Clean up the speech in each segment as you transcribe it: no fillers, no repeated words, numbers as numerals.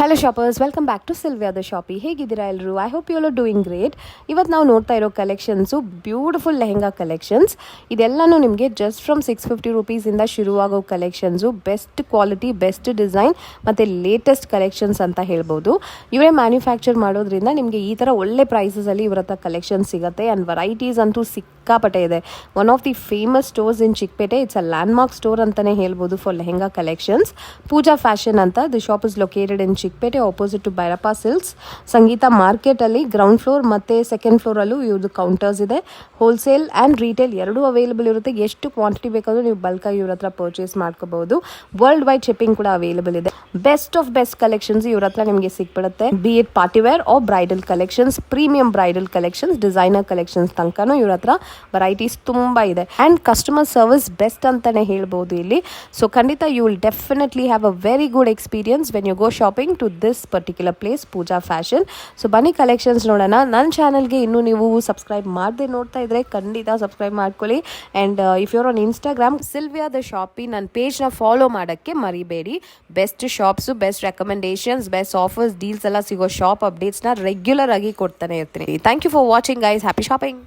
Hello shoppers, welcome back to Sylvia the shoppy. ಹೇಗಿದ್ದೀರಾ ಎಲ್ಲರೂ? I hope you are doing great. ಇವತ್ತು ನಾವು ನೋಡ್ತಾ ಇರೋ ಕಲೆಕ್ಷನ್ಸು ಬ್ಯೂಟಿಫುಲ್ ಲೆಹೆಂಗಾ ಕಲೆಕ್ಷನ್ಸ್. ಇದೆಲ್ಲನೂ ನಿಮಗೆ ಜಸ್ಟ್ ಫ್ರಮ್ 650 ರುಪೀಸಿಂದ ಶುರುವಾಗೋ collections. Best quality, best design ಮತ್ತು ಲೇಟೆಸ್ಟ್ ಕಲೆಕ್ಷನ್ಸ್ ಅಂತ ಹೇಳ್ಬೋದು. ಇವರೇ ಮ್ಯಾನುಫ್ಯಾಕ್ಚರ್ ಮಾಡೋದ್ರಿಂದ ನಿಮಗೆ ಈ ಥರ ಒಳ್ಳೆ ಪ್ರೈಸಸಲ್ಲಿ ಇವರ ಹತ್ರ ಕಲೆಕ್ಷನ್ ಸಿಗುತ್ತೆ. ಆ್ಯಂಡ್ ವೆರೈಟೀಸ್ ಅಂತೂ ಸಿಕ್ಕಾಪಟ್ಟೆ ಇದೆ. One of the famous stores in Chikkapete. It's a landmark store ಅಂತಲೇ ಹೇಳ್ಬೋದು for lehenga collections. Pooja fashion ಅಂತ. The shop is located in Chikkapete, opposite to Bhairappa silks. Sangeetha ಮಾರ್ಕೆಟಲ್ಲಿ ಗ್ರೌಂಡ್ ಫ್ಲೋರ್ ಮತ್ತು ಸೆಕೆಂಡ್ ಫ್ಲೋರಲ್ಲೂ ಇವ್ರದ್ದು ಕೌಂಟರ್ಸ್ ಇದೆ. ಹೋಲ್ಸೇಲ್ ಆ್ಯಂಡ್ ರೀಟೇಲ್ ಎರಡೂ ಅವೈಲೇಬಲ್ ಇರುತ್ತೆ. ಎಷ್ಟು ಕ್ವಾಂಟಿಟಿ ಬೇಕಾದರೂ ನೀವು ಬಲ್ಕಾಗಿ ಇವ್ರ ಹತ್ರ ಪರ್ಚೇಸ್ ಮಾಡ್ಕೋಬಹುದು. ವರ್ಲ್ಡ್ ವೈಡ್ ಶಿಪ್ಪಿಂಗ್ ಕೂಡ ಅವೈಲೇಬಲ್ ಇದೆ. ಬೆಸ್ಟ್ ಆಫ್ ಬೆಸ್ಟ್ ಕಲೆಕ್ಷನ್ಸ್ ಇವ್ರ ಹತ್ರ ನಿಮಗೆ ಸಿಕ್ಬಿಡುತ್ತೆ. Be it party wear or bridal collections, premium bridal collections, designer collections ತನಕನೂ ಇವ್ರ ಹತ್ರ ವೆರೈಟೀಸ್ ತುಂಬ ಇದೆ. ಆ್ಯಂಡ್ ಕಸ್ಟಮರ್ ಸರ್ವಿಸ್ ಬೆಸ್ಟ್ ಅಂತಲೇ ಹೇಳ್ಬೋದು ಇಲ್ಲಿ. ಸೊ ಖಂಡಿತ you will definitely have a very good experience when you go shopping to this particular place, Pooja fashion. So ಬನ್ನಿ ಕಲೆಕ್ಷನ್ಸ್ ನೋಡೋಣ. ನನ್ನ ಚಾನಲ್ಗೆ ಇನ್ನೂ ನೀವು ಸಬ್ಸ್ಕ್ರೈಬ್ ಮಾಡದೆ ನೋಡ್ತಾ ಇದ್ರೆ ಖಂಡಿತ ಸಬ್ಸ್ಕ್ರೈಬ್ ಮಾಡ್ಕೊಳ್ಳಿ. And if you're on Instagram Sylvia the shoppy, ನನ್ನ ಪೇಜ್ನ ಫಾಲೋ ಮಾಡೋಕ್ಕೆ ಮರಿಬೇಡಿ. Best shops, best recommendations, best offers, deals ಎಲ್ಲ ಸಿಗೋ ಶಾಪ್ ಅಪ್ಡೇಟ್ಸ್ನ ರೆಗ್ಯುಲರ್ ಆಗಿ ಕೊಡ್ತಾನೆ ಇರ್ತೀನಿ. Thank you for watching guys. Happy shopping.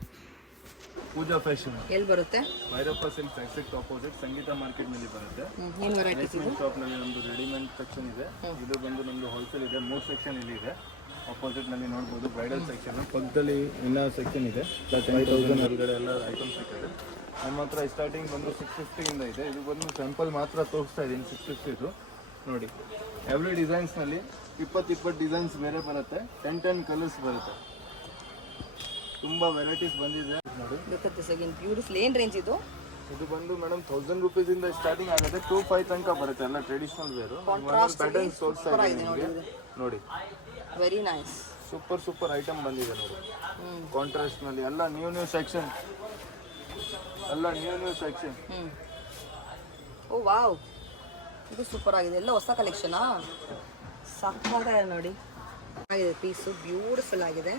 Pooja fashion ಎಲ್ಲಿ ಬರುತ್ತೆ? Bhairappa silks exact opposite Sangeetha market ನಲ್ಲಿ ಬರುತ್ತೆ. ಏನು ವೆರೈಟೀಸ್ ಇದೆ? ಶಾಪ್ ನಲ್ಲಿ ನಮ್ದು ರೆಡಿಮೇಡ್ ಸೆಕ್ಷನ್ ಇದೆ. ಇದು ಬಂದು ನಮ್ದು ಹೋಲ್ಸೇಲ್ ಇದೆ. 3 ಸೆಕ್ಷನ್ ಇಲ್ಲಿ ಇದೆ. ಆಪೋಸಿಟ್ ನಲ್ಲಿ ನೋಡಬಹುದು ಬ್ರೈಡಲ್ ಸೆಕ್ಷನ್, ಪಕ್ಕದಲ್ಲಿ ಇನ್ನರ್ ಸೆಕ್ಷನ್ ಇದೆ. 10,000 ಹೊರಗಡೆ ಎಲ್ಲ ಐಟಮ್ಸ್ ಸಿಗ್ತದೆ. ನಮ್ಮ ಹತ್ರ ಸ್ಟಾರ್ಟಿಂಗ್ ಬಂದು 650 ಇಂದ ಇದೆ. ಇದು ಬಂದು ಸ್ಯಾಂಪಲ್ ಮಾತ್ರ ತೋರಿಸ್ತಾ ಇದ್ದೀನಿ. 650 ಇದು ನೋಡಿ. ಎವ್ರಿ ಡಿಸೈನ್ಸ್ ನಲ್ಲಿ 20 ಡಿಸೈನ್ಸ್ ಬೇರೆ ಬರುತ್ತೆ. 10 ಕಲರ್ಸ್ ಬರುತ್ತೆ. ತುಂಬಾ ವೆರೈಟೀಸ್ ಬಂದಿದೆ ನೋಡಿ. ಬ್ಯೂಟಿಫುಲ್. ಏನು ರೇಂಜ್ ಇದು? ಇದು ಬಂದು ಮೇಡಮ್ 1000 ರುಪೀಸ್ ಇಂದ ಸ್ಟಾರ್ಟಿಂಗ್ ಆಗುತ್ತೆ. 2,500 ತನಕ ಬರುತ್ತೆ. ಎಲ್ಲ ಟ್ರೆಡಿಷನಲ್ ವೇರು. ಪ್ಯಾಟರ್ನ್ಸ್ ತೋರಿಸ್ತಾ ಇದ್ದೀನಿ ನಿಮಗೆ ನೋಡಿ. Very nice. ಸೂಪರ್ ಐಟಮ್ ಬಂದಿದೆ ನೋಡಿ. ಕಾಂಟ್ರಾಸ್ಟ್ ನಲ್ಲಿ ಎಲ್ಲ ನ್ಯೂ ಸೆಕ್ಷನ್, ಎಲ್ಲ ನ್ಯೂ ಸೆಕ್ಷನ್. ಓ ವಾವ್, ಇದು ಸೂಪರ್ ಆಗಿದೆ. ಎಲ್ಲ ಹೊಸ ಕಲೆಕ್ಷನಾ? ಸಾಕಾಗಿದೆ ನೋಡಿ. ಆಗಿದೆ ಪೀಸು, ಬ್ಯೂಟಿಫುಲ್ ಆಗಿದೆ.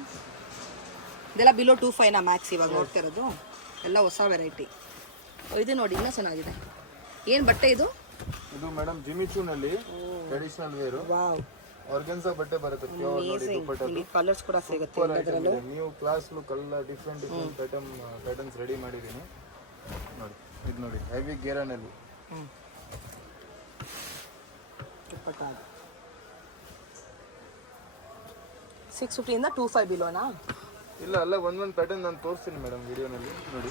ಇದೆಲ್ಲ ಬಿಲೋ 2,500 ಮ್ಯಾಕ್ಸ್ ಇವಾಗ ನೋಡ್ತಾ ಇರೋದು. ಎಲ್ಲ ಹೊಸ ವೆರೈಟಿ. ಇದು ನೋಡಿ, ಇನ್ನೂ ಚೆನ್ನಾಗಿದೆ. ಏನು ಬಟ್ಟೆ ಇದು? ಇದು ಮೇಡಮ್ ಜಿಮಿಚೂನಲ್ಲಿ ಟ್ರೆಡಿಷನಲ್ ವೇರು. ವಾವ್, ಆರ್ಗನ್ಸಾ ಬಟ್ಟೆ ಬರುತ್ತೆ. ಪ್ಯೂರ್ ನೋಡಿ. ದುಪಟ್ಟೆ ಕಲರ್ಸ್ ಕೂಡ ಸಿಗುತ್ತೆ. ನ್ಯೂ ಕ್ಲಾಸ್ ಲುಕ್, ಎಲ್ಲ ಡಿಫ್ರೆಂಟ್ ಪ್ಯಾಟರ್ನ್ಸ್ ರೆಡಿ ಮಾಡಿದ್ದೀನಿ ನೋಡಿ. ಇದು ನೋಡಿ ಹೆವಿ ಗೇರನಲ್ಲಿ. ದುಪಟ್ಟ 650 ಇಂದ 2,500 ಬಿಲೋನಾ? ಇಲ್ಲ, ಅಲ್ಲ, ಒಂದೊಂದು ಪ್ಯಾಟರ್ನ್ ನಾನು ತೋರಿಸ್ತೀನಿ ಮೇಡಮ್ ವಿಡಿಯೋನಲ್ಲಿ ನೋಡಿ.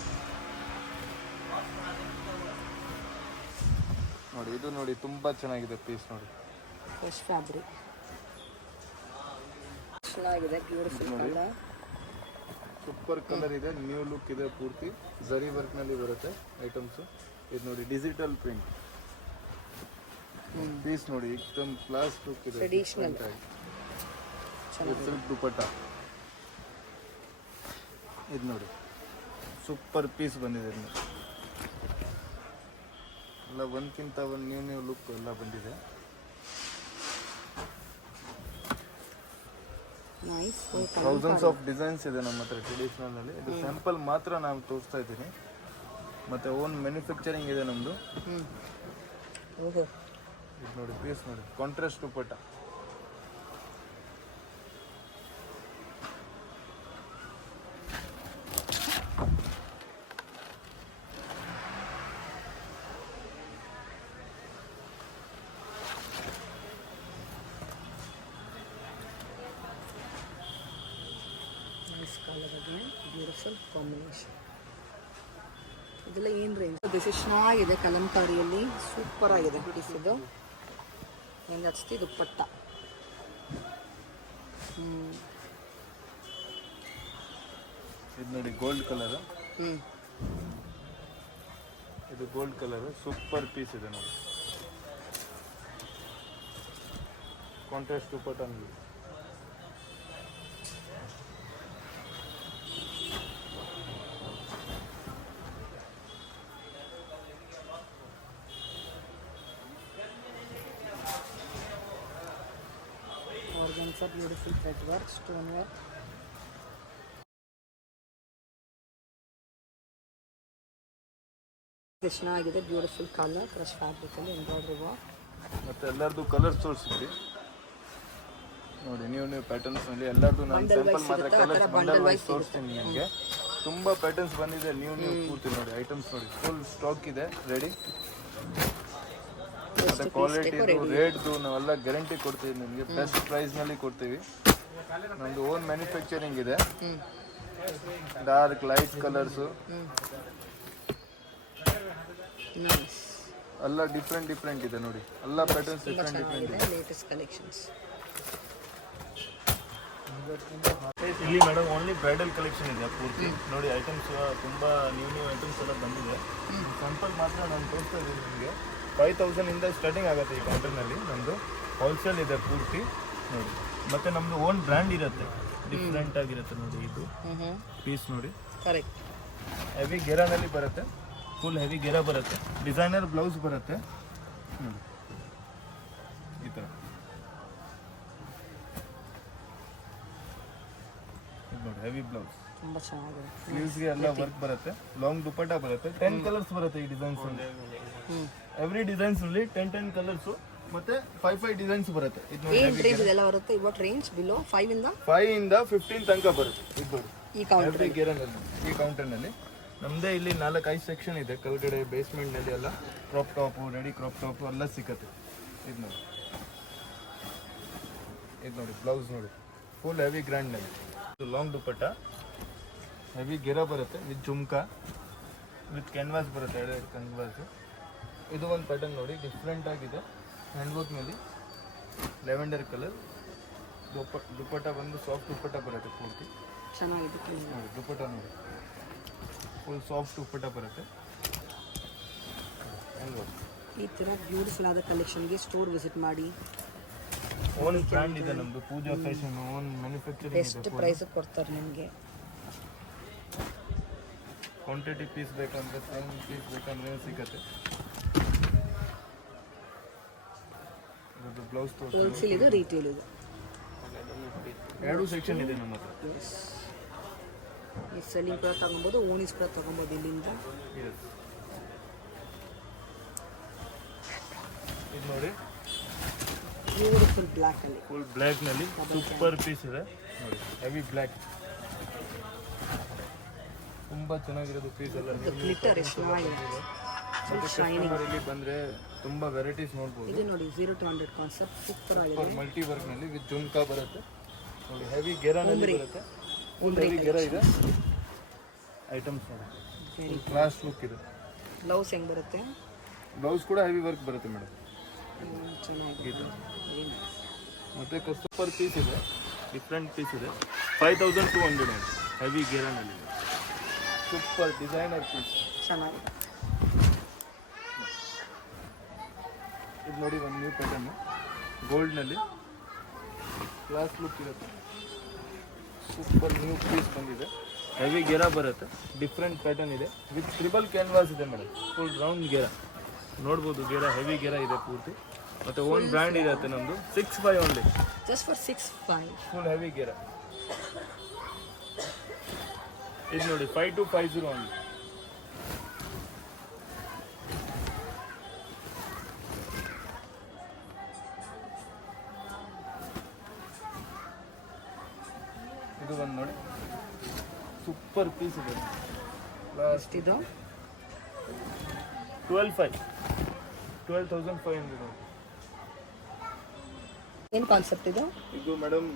ನೋಡಿ ಇದು ನೋಡಿ, ತುಂಬಾ ಚೆನ್ನಾಗಿದೆ ಪೀಸ್ ನೋಡಿ. ಫ್ರೆಶ್ ಫ್ಯಾಬ್ರಿಕ್ ಚೆನ್ನಾಗಿದೆ. ಬ್ಯೂಟಿಫುಲ್ ಕಲರ್, ಸೂಪರ್ ಕಲರ್ ಇದೆ. ನ್ಯೂ ಲುಕ್ ಇದೆ. ಪೂರ್ತಿ ಝರಿ ವರ್ಕ್ ನಲ್ಲಿ ಬರುತ್ತೆ ಐಟಮ್ಸ್. ಇದು ನೋಡಿ ಡಿಜಿಟಲ್ ಪ್ರಿಂಟ್ ಪೀಸ್ ನೋಡಿ. एकदम ಕ್ಲಾಸ್ ಲುಕ್ ಇದೆ. Traditional silk dupatta. ಇದು ನೋಡಿ ಸೂಪರ್ ಪೀಸ್ ಬಂದಿದೆ. ಎಲ್ಲ ಒಂದ್ಕಿಂತ ಒಂದು ನ್ಯೂ ಲುಕ್ ಎಲ್ಲ ಬಂದಿದೆ. ಥೌಸಂಡ್ಸ್ ಆಫ್ ಡಿಸೈನ್ಸ್ ಇದೆ ನಮ್ಮ ಹತ್ರ ಟ್ರೆಡಿಷನಲ್ ನಲ್ಲಿ. ಇದು ಸ್ಯಾಂಪಲ್ ಮಾತ್ರ ನಾನು ತೋರಿಸ್ತಾ ಇದ್ದೀನಿ. ಮತ್ತೆ ಓನ್ ಮ್ಯಾನುಫ್ಯಾಕ್ಚರಿಂಗ್ ಇದೆ ನಮ್ದು. ಇದು ನೋಡಿ ಪೀಸ್ ನೋಡಿ, ಕಾಂಟ್ರಾಸ್ಟ್ ದುಪಟ್ಟ. Beautiful combination. ಇದೆಲ್ಲ ಏನು ರೇಂಜ್? ದಿಸ್ ಚೆನ್ನಾಗಿದೆ. ಕಲಂಕಾರಿಯಲ್ಲಿ ಸೂಪರ್ ಆಗಿದೆ ಪೀಸ್. ಇದು ಹೆಂಗೆ ಹಚ್ತಿ ದುಪ್ಪಟ್ಟ. ಇದು ನೋಡಿ ಗೋಲ್ಡ್ ಕಲರ್. ಇದು ಗೋಲ್ಡ್ ಕಲರ್ ಸೂಪರ್ ಪೀಸ್ ಇದೆ ನೋಡಿ. ಕಾಂಟ್ರಾಸ್ಟ್ ದುಪಟ್ಟ ನೋಡಿ. Organza, beautiful thread work, stone work. ಚೆನ್ನಾಗಿದೆ. ಬ್ಯೂಟಿಫುಲ್ ಕಲರ್, ಫ್ರೆಶ್ ಫ್ಯಾಬ್ರಿಕ್ ಅಲ್ಲಿ ಎಂಬ್ರಾಯ್ಡ್ರಿ ವರ್ಕ್. ಮತ್ತೆ ಎಲ್ಲರದು ಕಲರ್ಸ್ ತೋರಿಸಿದ್ವಿ. ನೋಡಿ ನ್ಯೂ ಪ್ಯಾಟರ್ನ್ಸ್ ನಲ್ಲಿ ಎಲ್ಲರದು ನಾನು ಸ್ಯಾಂಪಲ್ ಮಾತ್ರ ಕಲರ್ಸ್ ಬಂಡಲ್ ವೈಸ್ ತೋರಿಸ್ತೀನಿ ನಿಮಗೆ. ತುಂಬಾ ಪ್ಯಾಟರ್ನ್ಸ್ ಬಂದಿದೆ ನ್ಯೂ ಪೂರ್ತಿ ನೋಡಿ ಐಟಮ್ಸ್ ನೋಡಿ ಫುಲ್ ಸ್ಟಾಕ್ ಇದೆ ರೆಡಿ. ಮತ್ತೆ ಕ್ವಾಲಿಟಿ ರೇಟ್ದು ನಾವೆಲ್ಲ ಗ್ಯಾರಂಟಿ ಕೊಡ್ತೀವಿ ನಿಮಗೆ, ಬೆಸ್ಟ್ ಪ್ರೈಸ್ ನಲ್ಲಿ ಕೊಡ್ತೀವಿ. ನಮ್ದು ಓನ್ ಮ್ಯಾನುಫ್ಯಾಕ್ಚರಿಂಗ್ ಇದೆ. ಡಾರ್ಕ್ ಲೈಟ್ ಕಲರ್ಸು ಎಲ್ಲ ಡಿಫ್ರೆಂಟ್ ಇದೆ ನೋಡಿ, ಎಲ್ಲ ಪ್ಯಾಟರ್ನ್ಸ್ ಡಿಫ್ರೆಂಟ್ ಇದೆ. ಲೇಟೆಸ್ಟ್ ಕಲೆಕ್ಷನ್ಸ್ ಇಲ್ಲಿ ಮೇಡಮ್ ಓನ್ಲಿ ಬ್ರೈಡಲ್ ಕಲೆಕ್ಷನ್ ಇದೆ ಪೂರ್ತಿ ನೋಡಿ. ಐಟಮ್ಸ್ ತುಂಬಾ ನ್ಯೂ ಐಟಮ್ಸ್ ಎಲ್ಲ ಬಂದಿದೆ. ಸ್ಯಾಂಪಲ್ ಮಾತ್ರ ನಾನು ತೋರಿಸ್ತಾ ಇದ್ದೀನಿ ನಿಮಗೆ. 5000 ಇಂದ ಸ್ಟಾರ್ಟಿಂಗ್ ಆಗುತ್ತೆ ಈ ಕೌಂಟರ್ನಲ್ಲಿ. ನಮ್ಮದು ಹೋಲ್ಸೇಲ್ ಇದೆ ಪೂರ್ತಿ ನೋಡಿ. ಮತ್ತೆ ನಮ್ಮದು ಓನ್ ಬ್ರ್ಯಾಂಡ್ ಇರುತ್ತೆ, ಡಿಫ್ರೆಂಟ್ ಆಗಿರುತ್ತೆ ನೋಡಿ. ಇದು ಪೀಸ್ ನೋಡಿ ಕರೆಕ್ಟ್ ಹೆವಿ ಗೆರಾನಲ್ಲಿ ಬರುತ್ತೆ, ಫುಲ್ ಹೆವಿ ಗೆರಾ ಬರುತ್ತೆ. ಡಿಸೈನರ್ ಬ್ಲೌಸ್ ಬರುತ್ತೆ ಈ ಥರ. ನೋಡಿ ಹೆವಿ ಬ್ಲೌಸ್, ತುಂಬಾ ಚೆನ್ನಾಗಿದೆ. ಸ್ಲೀವ್ಸ್ಗೆ ಎಲ್ಲ ವರ್ಕ್ ಬರುತ್ತೆ. ಲಾಂಗ್ ದುಪಟ್ಟ ಬರುತ್ತೆ. 10 ಕಲರ್ಸ್ ಬರುತ್ತೆ ಈ ಡಿಸೈನ್ಸ್. ಎವ್ರಿ ಡಿಸೈನ್ಸ್ ಅಲ್ಲಿ 10 ಕಲರ್ಸ್ ಮತ್ತೆ 5 ಡಿಸೈನ್ಸ್ ಬರುತ್ತೆ. ಇದು ನೋಡಿ ಏನ್ ರೇಂಜ್ ಇದೆಲ್ಲ ಬರುತ್ತೆ ಇವತ್ತು? ರೇಂಜ್ ಬಿಲೋ 5 ಇಂದ 15 ತನಕ ಬರುತ್ತೆ. ಇದು ನೋಡಿ ಈ ಕೌಂಟರ್ ಎವ್ರಿ ಗೆರನಲ್ಲಿ, ಈ ಕೌಂಟರ್ನಲ್ಲಿ ನಮ್ಮದೇ ಇಲ್ಲಿ 4-5 ಸೆಕ್ಷನ್ ಇದೆ. ಕೆಳಗಡೆ ಬೇಸ್ಮೆಂಟ್ನಲ್ಲಿ ಎಲ್ಲ crop top, ready crop top ಎಲ್ಲ ಸಿಕ್ಕತ್ತೆ. ಇದು ನೋಡಿ ಬ್ಲೌಸ್ ನೋಡಿ ಫುಲ್ ಹೆವಿ ಗ್ರ್ಯಾಂಡ್ನಲ್ಲಿ. ಇದು ಲಾಂಗ್ ದುಪಟ್ಟ, ಹೆವಿ ಗೆರಾ ಬರುತ್ತೆ ವಿತ್ ಜುಮ್ಕಾ, ವಿತ್ ಕ್ಯಾನ್ವಾಸ್ ಬರುತ್ತೆ, ಎರಡು ಕ್ಯಾನ್ವಾಸು. ಇದು ಒಂದು ಪ್ಯಾಟರ್ನ್ ನೋಡಿ ಡಿಫ್ರೆಂಟ್ ಆಗಿದೆ. ಹ್ಯಾಂಡ್ವರ್ಕ್ನಲ್ಲಿ ಲೆವೆಂಡರ್ ಕಲರ್ ದುಪಟ್ಟ ಬಂದು ಸಾಫ್ಟ್ ದುಪಟ್ಟ ಬರುತ್ತೆ ಪೂರ್ತಿ ಚೆನ್ನಾಗಿದೆ. ನೋಡಿ ದುಪಟ್ಟ ನೋಡಿ ಫುಲ್ ಸಾಫ್ಟ್ ದುಪಟ್ಟ ಬರುತ್ತೆ. ಈ ಥರ ಬ್ಯೂಟಿಫುಲ್ ಆದ ಕಲೆಕ್ಷನ್ಗೆ ಸ್ಟೋರ್ ವಿಸಿಟ್ ಮಾಡಿ. ಓನ್ ಬ್ರ್ಯಾಂಡ್ ಇದೆ ನಮ್ಮದು, ಪೂಜಾ ಫ್ಯಾಷನ್ ಓನ್ ಮ್ಯಾನುಫ್ಯಾಕ್ಚರಿಂಗ್ ಇದೆ. ಬೆಸ್ಟ್ ಪ್ರೈಸ್ ಕೊಡ್ತಾರೆ ನಿಮಗೆ. ಕ್ವಾಂಟಿಟಿ ಪೀಸ್ ಬೇಕಂದ್ರೆ ಸೇಮ್ ಪೀಸ್ ಬೇಕಂದ್ರೆ ಸಿಗುತ್ತೆ. ಇದು ಬ್ಲೌಸ್ ಹೋಲ್ಸೇಲ್ ಇದೆ, ರಿಟೇಲ್ ಇದೆ, ಎರಡು ಸೆಕ್ಷನ್ ಇದೆ ನಮ್ಮ ಹತ್ರ. ಈ ಸೆಲ್ಲಿಂಗ್ ಕೂಡ ತಗೊಬೋದು, ಓನೀಸ್ ಕೂಡ ತಗೊಬೋದು ಇಲ್ಲಿಂದ. ಇದು ನೋಡಿ ಬ್ಯೂಟಿಫುಲ್ ಬ್ಲ್ಯಾಕ್ ಅಲ್ಲಿ, ಫುಲ್ ಬ್ಲ್ಯಾಕ್ ನಲ್ಲಿ ಸೂಪರ್ ಪೀಸ್ ಇದೆ ನೋಡಿ. ಹೆವಿ ಬ್ಲ್ಯಾಕ್ ತುಂಬಾ ಚೆನ್ನಾಗಿರೋದು ಪೀಸ್ ಎಲ್ಲ. ಗ್ಲಿಟರ್ ಎಷ್ಟು ಚೆನ್ನಾಗಿದೆ. ಇಲ್ಲಿ ಬಂದ್ರೆ ತುಂಬಾ ವೆರೈಟೀಸ್ ನೋಡ್ಬೋದು. ಇದು ನೋಡಿ 0 to 100 ಕಾನ್ಸೆಪ್ಟ್ ಸೂಪರ್ ಆಗಿದೆ. ಮಲ್ಟಿ ವರ್ಕ್ ನಲ್ಲಿ ವಿತ್ ಜುಮ್ಕಾ ಬರುತ್ತೆ ನೋಡಿ. ಹೆವಿ ಗೆರಾನಲ್ಲಿ ಬರುತ್ತೆ, ಫುಲ್ ಹೆವಿ ಗೆರಾ ಇದೆ. ಐಟಮ್ಸ್ ನೋಡಿ ಕ್ಲಾಸ್ ಲುಕ್ ಇದೆ. ಬ್ಲೌಸ್ ಹೆಂಗ್ ಬರುತ್ತೆ? ಬ್ಲೌಸ್ ಕೂಡ ಹೆವಿ ವರ್ಕ್ ಬರುತ್ತೆ ಮೇಡಮ್. ಚೆನ್ನಾಗಿದೆ. ಮತ್ತೆ ಕಸ್ಟಮರ್ ಪೀಸ್ ಇದೆ, ಡಿಫ್ರೆಂಟ್ ಪೀಸ್ ಇದೆ. 5200 ಹೆವಿ ಗೆರಾನಲ್ಲಿ ಸೂಪರ್ ಡಿಸೈನರ್ ಪೀಸ್ ಚೆನ್ನಾಗಿದೆ. ಇದು ನೋಡಿ ಒಂದು ನ್ಯೂ ಪ್ಯಾಟರ್ನ್ ಗೋಲ್ಡ್ನಲ್ಲಿ ಕ್ಲಾಸ್ ಲುಕ್ ಇರುತ್ತೆ. ಸೂಪರ್ ನ್ಯೂ ಪೀಸ್ ಬಂದಿದೆ. ಹೆವಿ ಗೆರಾ ಬರುತ್ತೆ, ಡಿಫ್ರೆಂಟ್ ಪ್ಯಾಟರ್ನ್ ಇದೆ ವಿತ್ ಟ್ರಿಬಲ್ ಕ್ಯಾನ್ವಾಸ್ ಇದೆ ಮೇಡಮ್. ಫುಲ್ ರೌಂಡ್ ಗೆರಾ ನೋಡ್ಬೋದು. ಗೆರಾ ಹೆವಿ ಗೆರಾ ಇದೆ ಪೂರ್ತಿ. ಮತ್ತೆ ಓನ್ ಬ್ರ್ಯಾಂಡ್ ಇರುತ್ತೆ ನಮ್ಮದು. 65 only, just for 65. Full heavy ಗೆರಾ. ಇದು ನೋಡಿ 5250 ಓನ್ಲಿ. ಇದು ಒಂದು ನೋಡಿ ಸೂಪರ್ ಪೀಸ್ ಇದೆ. ಎಷ್ಟಿದು? 12,500. ಏನು ಕಾನ್ಸೆಪ್ಟ್ ಇದು? ಇದು ಮೇಡಮ್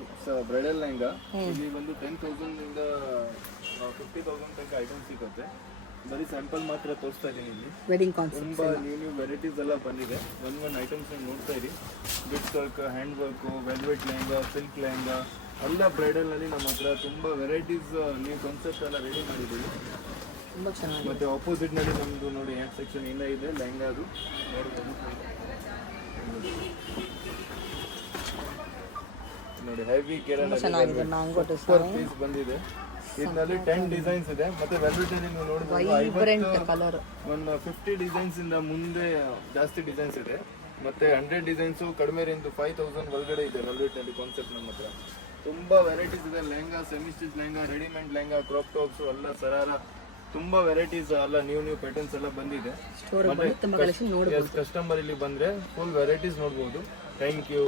ಬ್ರೈಡಲ್ ಲೆಹಂಗಾ. ಇಲ್ಲಿ ಬಂದು 10,000 ಇಂದ 50,000 ತನಕ ಐಟಮ್ ಸಿಗುತ್ತೆ. ಬರೀ ಸ್ಯಾಂಪಲ್ ಮಾತ್ರ ತೋರಿಸ್ತಾ ಇದ್ದೀನಿ ಇಲ್ಲಿ. ವೆಡ್ಡಿಂಗ್ ಕಾನ್ಸೆಪ್ಟ್ ತುಂಬಾ ನ್ಯೂ ವೆರೈಟೀಸ್ ಎಲ್ಲ ಬಂದಿದೆ. ಒಂದ್ ಐಟಮ್ಸ್ ನೋಡ್ತಾ ಇರಿ. Bit work, hand work, velvet lehenga, silk lehenga ಎಲ್ಲ ಬ್ರೈಡಲ್ ನಲ್ಲಿ ನಮ್ಮ ಹತ್ರ ತುಂಬಾ ವೆರೈಟೀಸ್ ನ್ಯೂ ಕಾನ್ಸೆಪ್ಟ್ ಎಲ್ಲ ರೆಡಿ ಮಾಡಿದ್ದೀವಿ. ತುಂಬ ಚೆನ್ನಾಗಿದೆ. ಮತ್ತೆ ಆಪೋಸಿಟ್ ನಲ್ಲಿ ನಮ್ದು ನೋಡಿ ಹ್ಯಾಂಡ್ ಸೆಕ್ಷನ್ ಇಂದ ಇದೆ ಲೆಹಂಗಾದು ನೋಡ್ಬೋದು. ನೋಡಿ ಹೆವಿ ಚೆನ್ನಾಗಿದೆ. ಮ್ಯಾಂಗೋ ಡಿಸೈನ್ ಪೀಸ್ ಬಂದಿದೆ. ಇದರಲ್ಲಿ 10 ಡಿಸೈನ್ಸ್ ಇದೆ. ಮತ್ತೆ ವೆಲ್ವೆಟ್ ಅಲ್ಲಿ ನೀವು ನೋಡಬಹುದು ವೈಬ್ರೆಂಟ್ ಕಲರ್. ಒಂದು 50 ಡಿಸೈನ್ಸ್ ಇಂದ ಮುಂದೆ ಜಾಸ್ತಿ ಡಿಸೈನ್ಸ್ ಇದೆ. ಮತ್ತೆ 100 ಡಿಸೈನ್ಸ್ ಕಡಿಮೆ ರೇಂಜ್ 5000 ಒಳಗಡೆ ಇದೆ ವೆಲ್ವೆಟ್ ನಲ್ಲಿ ಕಾನ್ಸೆಪ್ಟ್ ನಮ್ಮ ಹತ್ರ. ತುಂಬಾ ವೆರೈಟೀಸ್ ಇದೆ. Lehenga, semi stitch lehenga, readymade lehenga, crop tops ಎಲ್ಲ ಸರಾರ ತುಂಬಾ ವೆರೈಟೀಸ್ ಎಲ್ಲ ನ್ಯೂ ಪ್ಯಾಟರ್ನ್ಸ್ ಎಲ್ಲ ಬಂದಿದೆ. ಸ್ಟೋರ್ ಬಂದು ತುಂಬಾ ಕಲೆಕ್ಷನ್ ನೋಡಬಹುದು. ಕಸ್ಟಮರ್ ಇಲ್ಲಿ ಬಂದ್ರೆ ಫುಲ್ ವೆರೈಟೀಸ್ ನೋಡಬಹುದು. Thank you.